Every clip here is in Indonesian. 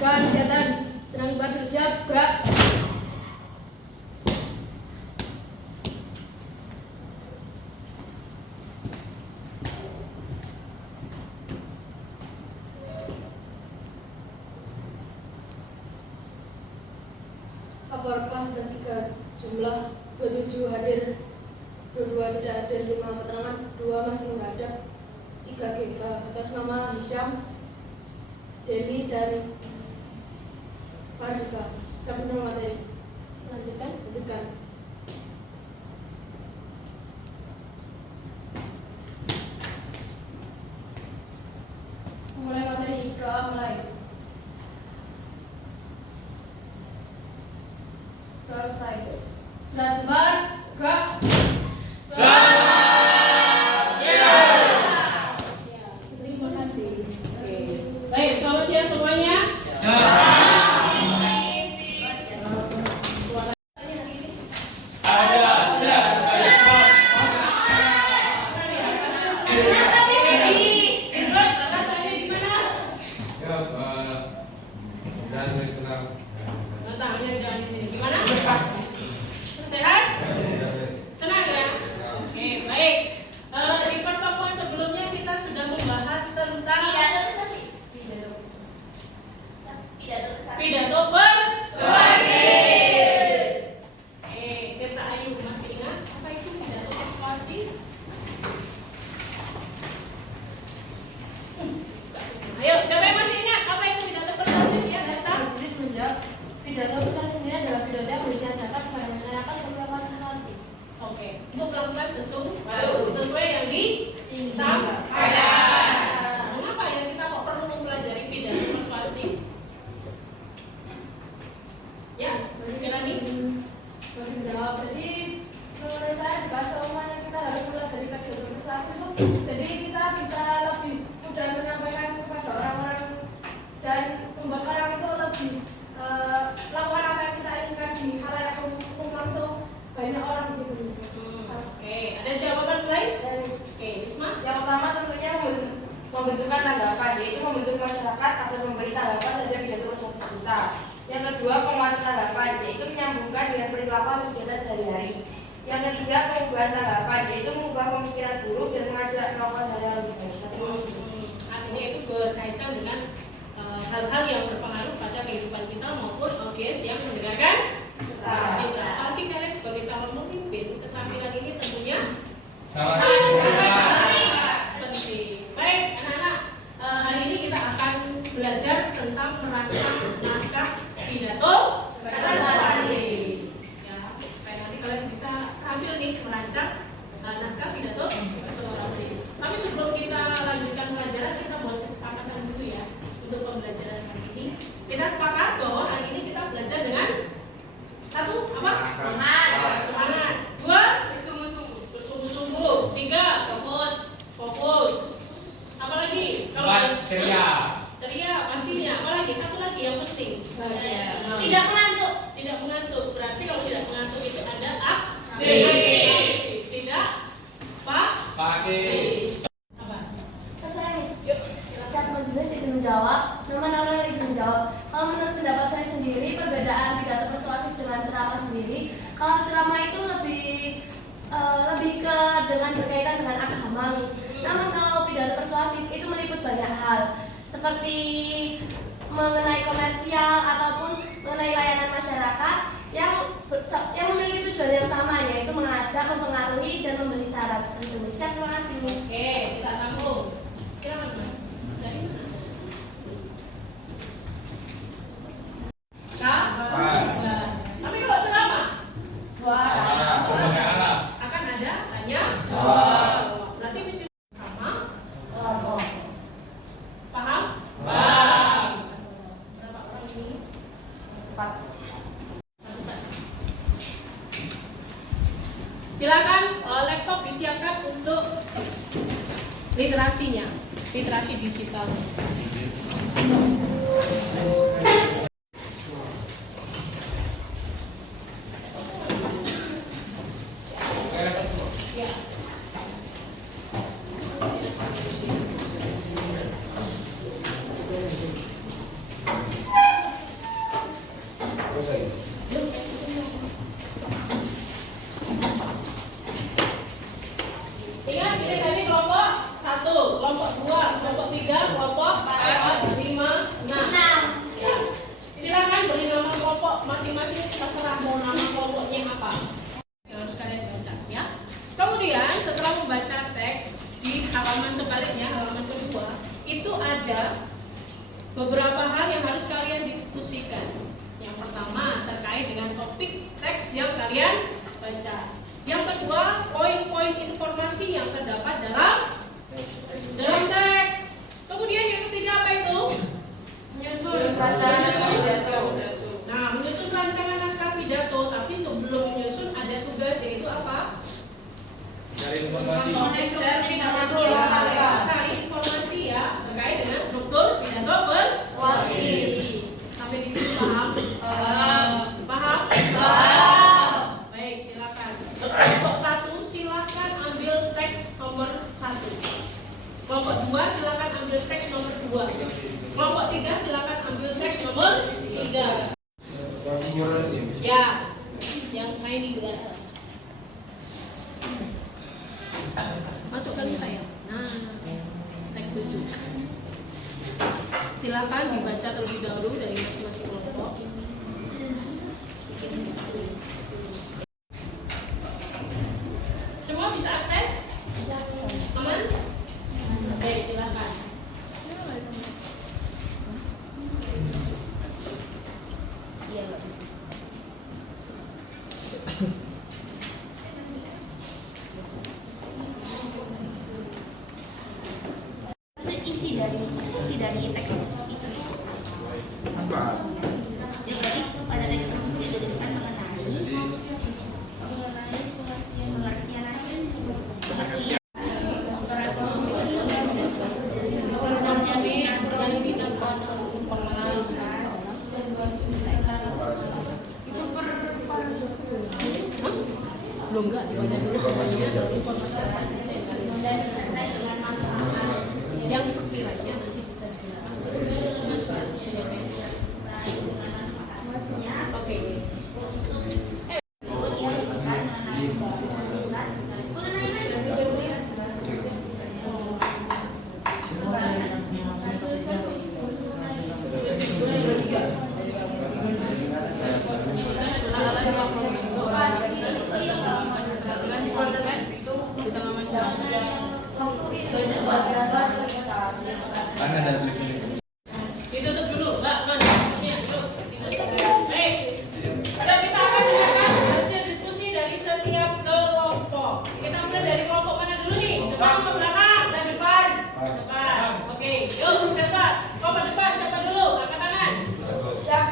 Lanjutkan kegiatan. Tenang batu siap gerak. Lapor kelas 11 3 jumlah 27 hadir, 22 tidak hadir, 5 keterangan, 2 masih menghadap, 3 GH atas nama Hisham, Deli dan Pardika. Siapa nama materi? Lanjutkan. Mulai materi, doa mulai. Doa selesai. Serat tebar, gerak. Terima kasih. Oke. Baik, selamat siang semuanya. Pidato persuasi. Kita Ayu masih ingat apa itu pidato persuasi? Ayo, siapa yang masih ingat apa itu pidato persuasi? Ya, kita. Pidato persuasi ini adalah pidato yang berisian zakat kepada masyarakat beberapa sistematis. Oke, untuk melakukan sesuai yang disampaikan. Mengapa ya kita kok perlu mempelajari pidato persuasi? Ya, Melani. Masih menjawab. Jadi menurut saya jika semuanya kita harus belajar pidato persuasi itu, jadi kita bisa lebih mudah menyampaikan kepada orang-orang dan membuat orang itu lebih lakukan apa yang kita inginkan di halayak umum langsung banyak orang gitu. Oke, ada jawaban lain? Oke, Isma. Yang pertama tentunya membentukkan tanggapan, yaitu membentuk masyarakat agar memberi tanggapan terhadap pidato persuasi kita. Yang kedua, penguatan tanggapan, yaitu menyambungkan dengan perilaku atau kegiatan sehari-hari. Yang ketiga, perubahan tanggapan, yaitu mengubah pemikiran buruk dan mengajak melakukan hal yang lebih baik. Artinya itu berkaitan dengan hal-hal yang berpengaruh pada kehidupan kita maupun audiens yang mendengarkan kita. Bagi kalian sebagai calon pemimpin, keterampilan ini tentunya penting. Baik, anak-anak, hari ini kita akan belajar tentang merancang naskah pidato persuasi. Ya, supaya nanti kalian bisa tampil nih merancang naskah pidato persuasi. Tapi sebelum kita lanjutkan pelajaran, kita buat kesepakatan dulu ya untuk pembelajaran hari ini. Kita sepakat bahwa hari ini kita belajar dengan satu apa? Semangat. Dua, bersungguh-sungguh. Tiga, fokus. Apa lagi? Kalau ceria pastinya. Apa lagi? Satu lagi yang penting. Tidak mengantuk. Berarti kalau tidak mengantuk itu ada aktif. Tidak pasif. Setiap majelis izin menjawab, nama izin menjawab. Kalau menurut pendapat saya sendiri, perbedaan pidato persuasif dengan ceramah sendiri, kalau ceramah itu lebih ke dengan berkaitan dengan agama, namun kalau pidato persuasif itu meliput banyak hal, seperti mengenai komersial ataupun mengenai layanan masyarakat yang memiliki tujuan yang sama, yaitu mengajak, mempengaruhi, dan memberi saran. Seperti itu. Terima kasih, Miss. Oke, kita sambung. Silakan, Mas. Dari mana? Tapi kalau ceramah akan ada tanya jawab. Berarti mesti sama. Paham? Berapa orang ini? 4. Silakan laptop disiapkan untuk literasinya, literasi digital. nomor 3. Ya, yang main di luar. Masukkan kita ya. Nah, teks 7. Silakan dibaca terlebih dahulu dari masing-masing kelompok. Semua bisa akses? Aman? Oke, silakan. Iya, Mbak bisa. Maksud isi dari teks itu. Ya berarti pada teks tersebut dituliskan mengenai pengertian Belum enggak dibaca dulu semuanya informasi apa saja dan disertai dengan manfaat. yang sekiranya nanti bisa digunakan. Oke. Ditutup dulu, Mbak. Yuk. Baik. Kita akan dengarkan hasil diskusi dari setiap kelompok. Kita mulai dari kelompok mana dulu nih? Depan atau belakang? Saya depan. Depan. Oke. Yuk, siapa? Kelompok depan siapa dulu? Angkat tangan. Siap.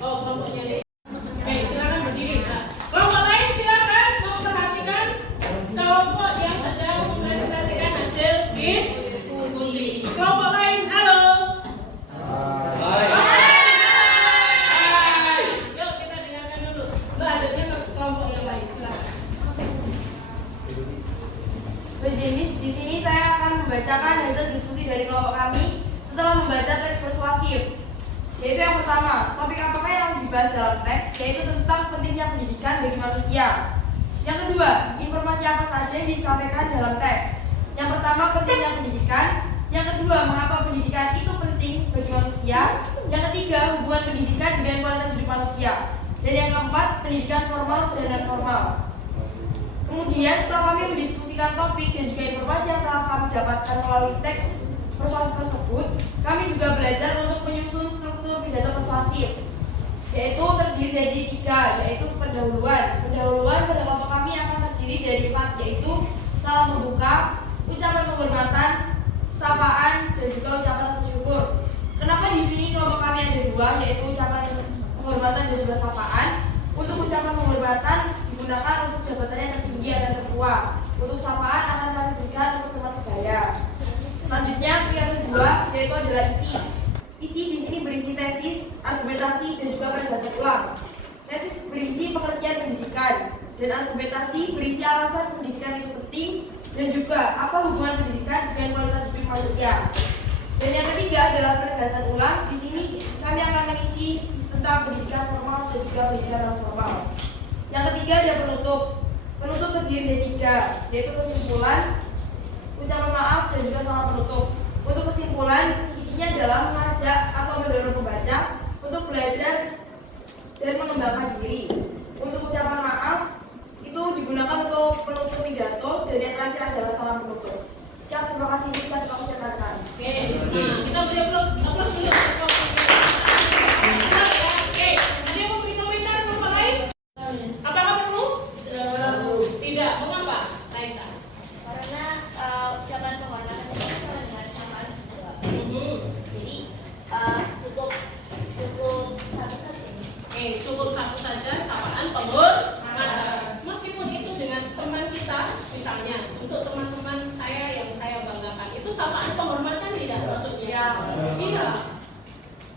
Oh, kelompoknya nih. Oke, silakan berdiri. Nah, kelompok lain silakan memperhatikan kelompok yang sedang mempresentasikan hasil diskusi. Kelompok lain, halo. Yuk kita dengarkan dulu. Mbak, adanya ke kelompok yang lain, silakan. Di sini saya akan membacakan hasil diskusi dari kelompok kami setelah membaca teks persuasif. Yaitu yang pertama, topik apakah yang dibahas dalam teks, yaitu tentang pentingnya pendidikan bagi manusia. Yang kedua, informasi apa saja yang disampaikan dalam teks. Yang pertama, pentingnya pendidikan. Yang kedua, mengapa pendidikan itu penting bagi manusia. Yang ketiga, hubungan pendidikan dengan kualitas hidup manusia. Dan yang keempat, pendidikan formal dan non formal. Kemudian setelah kami mendiskusikan topik dan juga informasi yang telah kami dapatkan melalui teks persuasif tersebut, kami juga belajar untuk menyusun struktur pidato persuasif, yaitu terdiri dari 3, yaitu pendahuluan. Pendahuluan pada kelompok kami akan terdiri dari 4, yaitu salam membuka, ucapan penghormatan, sapaan, dan juga ucapan rasa syukur. Kenapa di sini kelompok kami ada 2, yaitu ucapan penghormatan dan juga sapaan? Untuk ucapan penghormatan digunakan untuk jabatan yang tertinggi dan tertua. Untuk sapaan akan kami berikan untuk teman sebaya. Selanjutnya yang kedua yaitu adalah isi. Isi di sini berisi tesis, argumentasi, dan juga penegasan ulang. Tesis berisi pengertian pendidikan dan argumentasi berisi alasan pendidikan itu penting dan juga apa hubungan pendidikan dengan kualitas hidup manusia. Dan yang ketiga adalah penegasan ulang. Di sini kami akan mengisi tentang pendidikan formal dan juga pendidikan non formal. Yang ketiga ada penutup. Penutup terdiri dari 3, yaitu kesimpulan, ucapan maaf, dan juga salam penutup. Untuk kesimpulan, isinya adalah mengajak atau mendorong pembaca untuk belajar dan mengembangkan diri. Untuk ucapan maaf itu digunakan untuk penutup pidato, dan yang terakhir adalah salam penutup. Siap, terima kasih bisa dipersilakan. Oke, nah, kita beri aplaus dulu. Oke, ada yang mau beri komentar kelompok lain? Apakah perlu? Tidak. Mengapa, Raisa? Karena ucapan penghormatan itu sama dengan sapaan juga. Jadi cukup satu saja. Oke, cukup satu saja sapaan penghormatan. Meskipun itu dengan teman kita, misalnya untuk teman-teman saya yang saya banggakan, itu sapaan penghormatan tidak maksudnya? Tidak.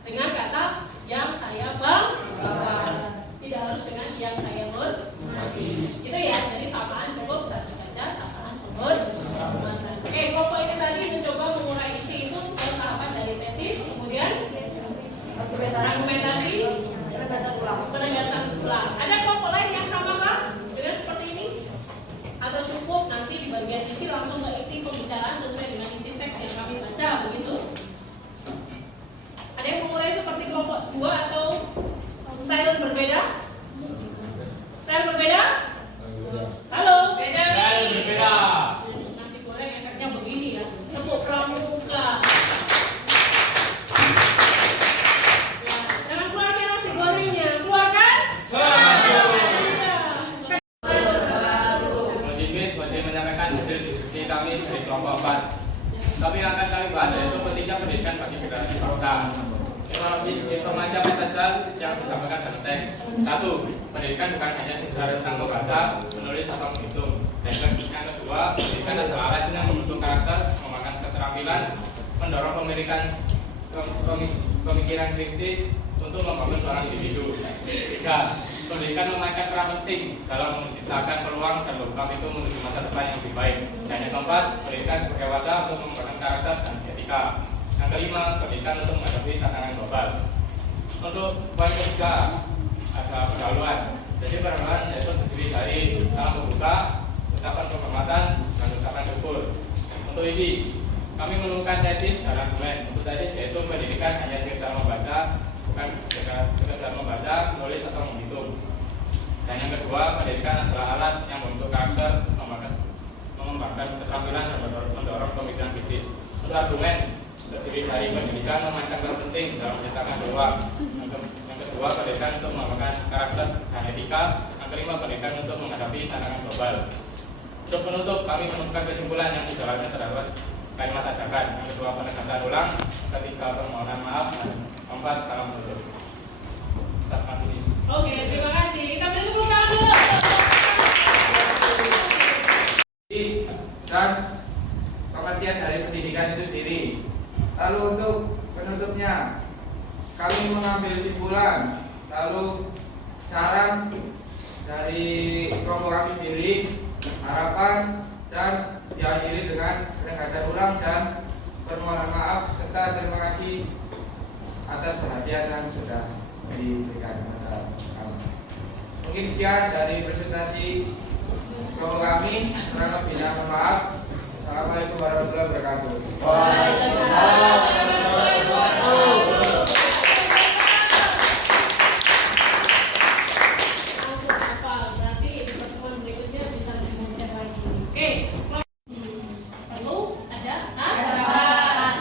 Dengan kata yang saya banggakan. Tidak harus dengan yang saya hormati. Gitu ya. Jadi sapaan cukup satu saja, sapaan penghormatan. Oke, kelompok ini tadi mencoba mengurai isi itu ke tahapan dari tesis, kemudian Argumentasi, penegasan ulang. Ada kelompok lain yang sama kah dengan seperti ini? Atau cukup nanti di bagian isi langsung mengikuti pembicaraan sesuai dengan isi teks yang kami baca, begitu? Ada yang memulai seperti kelompok 2 atau style berbeda? Style berbeda? Halo? Beda. Nasi goreng efeknya begini ya. Tepuk pramuka. Ya, jangan keluarkan nasi gorengnya. Keluarkan? Iya. Begini seperti menyampaikan hasil diskusi kami dari kelompok 4. Tapi yang akan kami bahas yaitu pentingnya pendidikan bagi generasi bangsa. Informasi apa saja yang disampaikan dalam teks? 1. Pendidikan bukan hanya sekedar tentang membaca, menulis atau menghitung. Dan yang kedua, pendidikan adalah alat yang membentuk karakter, mengembangkan keterampilan, mendorong pemikiran kritis untuk membangun seorang individu. 3. Pendidikan memainkan peran penting dalam menciptakan peluang dan membuka pintu menuju masa depan yang lebih baik. Dan yang keempat, pendidikan sebagai wadah untuk mengembangkan karakter dan etika. Yang kelima, pendidikan untuk menghadapi tantangan global. Untuk poin ketiga ada pendahuluan. Jadi pendahuluan yaitu terdiri dari salam pembuka, ucapan penghormatan, dan ucapan syukur. Untuk isi, kami menemukan tesis dan argumen. Untuk tesis yaitu pendidikan hanya sekedar membaca, bukan sekedar membaca, menulis atau menghitung. Dan yang kedua, pendidikan adalah alat yang membentuk karakter, mengembangkan keterampilan dan mendorong pemikiran kritis. Untuk argumen, terdiri dari pendidikan memainkan peran penting dalam menciptakan peluang. Yang kedua, pendidikan untuk mengembangkan karakter dan etika. Yang kelima, pendidikan untuk menghadapi tantangan global. Untuk penutup, kami menemukan kesimpulan yang di dalamnya terdapat kalimat ajakan. Yang kedua, penegasan ulang. Ketiga, permohonan maaf. Dan keempat, salam menutup. Oke, terima kasih. Kita beri tepuk tangan dulu. Dan pengertian dari pendidikan itu sendiri. Lalu untuk penutupnya, kami mengambil kesimpulan, lalu saran dari kelompok kami sendiri, harapan, dan diakhiri dengan penegasan ulang dan permohonan maaf serta terima kasih atas perhatian yang sudah diberikan kepada kami. Mungkin sekian dari presentasi kelompok kami. Kurang lebihnya mohon maaf. Assalamualaikum warahmatullahi wabarakatuh. Waalaikumsalam. Langsung hafal. Berarti di pertemuan berikutnya bisa dimention lagi. Oke. Perlu ada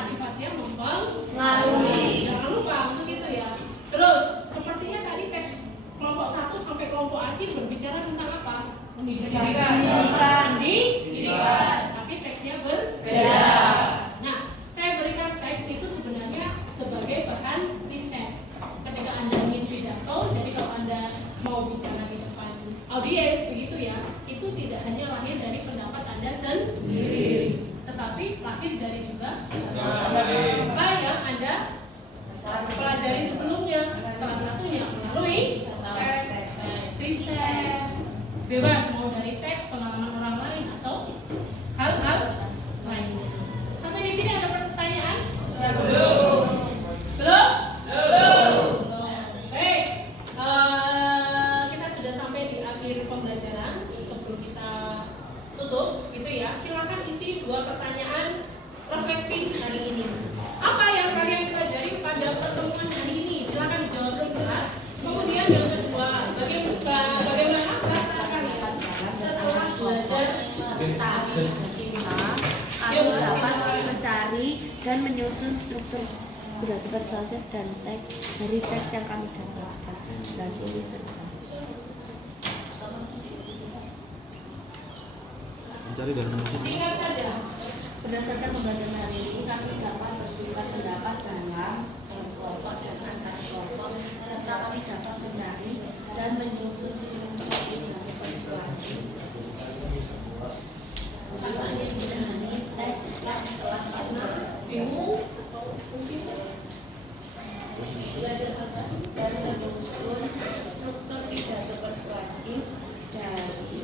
sifatnya mempengaruhi. Jangan lupa untuk itu ya. Terus sepertinya tadi teks kelompok 1 sampai kelompok akhir berbicara tentang apa? Pendidikan. Tapi teksnya berbeda. Nah, saya berikan teks itu sebenarnya sebagai bahan riset. Ketika Anda ingin pidato, jadi kalau Anda mau bicara di depan audiens begitu ya, itu tidak hanya lahir dari pendapat Anda sendiri, tetapi lahir dari juga apa yang Anda pelajari sebelumnya. Salah satunya melalui riset. Bebas mau dari teks, pengalaman orang lain atau hal-hal lainnya. Sampai di sini ada pertanyaan? Belum. Baik. Kita sudah sampai di akhir pembelajaran. Sebelum kita tutup, gitu ya. Silakan isi 2 pertanyaan refleksi hari ini. Apa yang kalian pelajari pada pertemuan hari ini? Silakan dijawab segera. Kemudian yang kedua, bagaimana perasaan kalian setelah belajar tari kita? Aku dapat mencari dan menyusun struktur berarti persuasif dan teks dari teks yang kami dapatkan dan ini serta mencari dan menyusun. Singkat saja. berdasarkan pembelajaran hari ini kami dapat bertukar pendapat dalam kelompok dan antar kelompok serta kami dapat mencari dan menyusun struktur berarti persuasif dari teks yang telah Bingung? Belajar apa? dan menyusun struktur pidato persuasif dari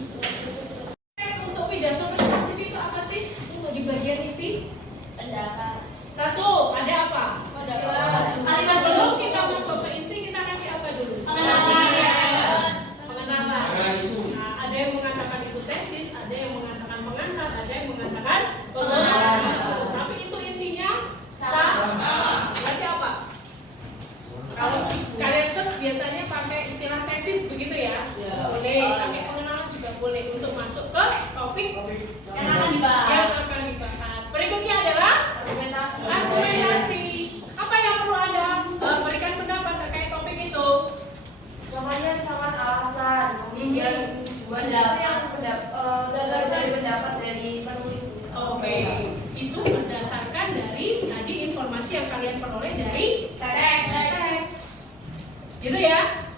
Teks untuk pidato persuasif itu apa sih? Untuk di bagian isi? pendapat. 1, ada apa? Sebelum kita masuk biasanya pakai istilah tesis begitu ya? Ya. Boleh, pakai pengenalan juga boleh untuk masuk ke topik Yang akan dibahas. yang akan dibahas. Berikutnya adalah Argumentasi. argumentasi. Apa yang perlu Anda berikan pendapat terkait topik itu? Contohnya misalkan alasan, kemudian tujuan gagasan dari pendapat dari penulis. Oke, itu berdasarkan dari tadi informasi yang kalian peroleh dari teks. Gitu ya?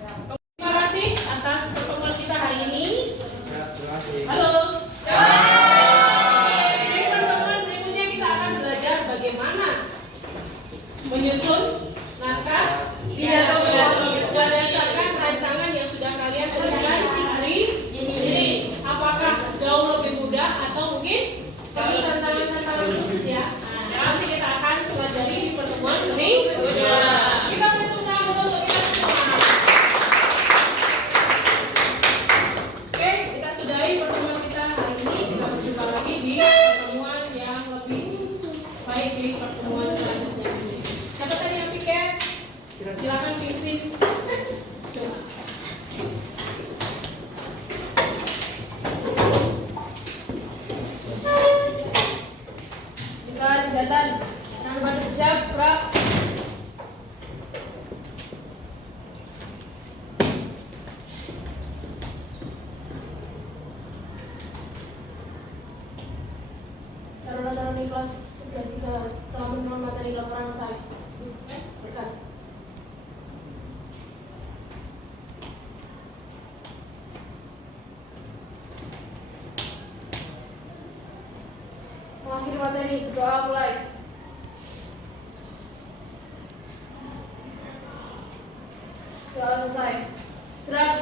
Terima kasih atas pertemuan kita hari ini. Terima kasih. Halo. Di pertemuan berikutnya kita akan belajar bagaimana menyusun naskah Pidato. berdasarkan rancangan yang sudah kalian tulis hari ini. Apakah jauh lebih mudah atau mungkin perlu tantangan-tantangan khusus ya? Nah, nanti kita akan pelajari di pertemuan berikutnya. Kita beri tepuk tangan dulu untuk kita semua. Oke, kita sudahi pertemuan kita hari ini. Kita berjumpa lagi di pertemuan yang lebih baik di pertemuan selanjutnya. Siapa tadi yang piket? Silakan pimpin. Coba. Jika kegiatan yang bersiap, gerak. Taruna-taruni kelas 11 telah menerima materi laporan saya. Berkat. Mengakhiri materi, berdoa mulai. Doa selesai. Serah,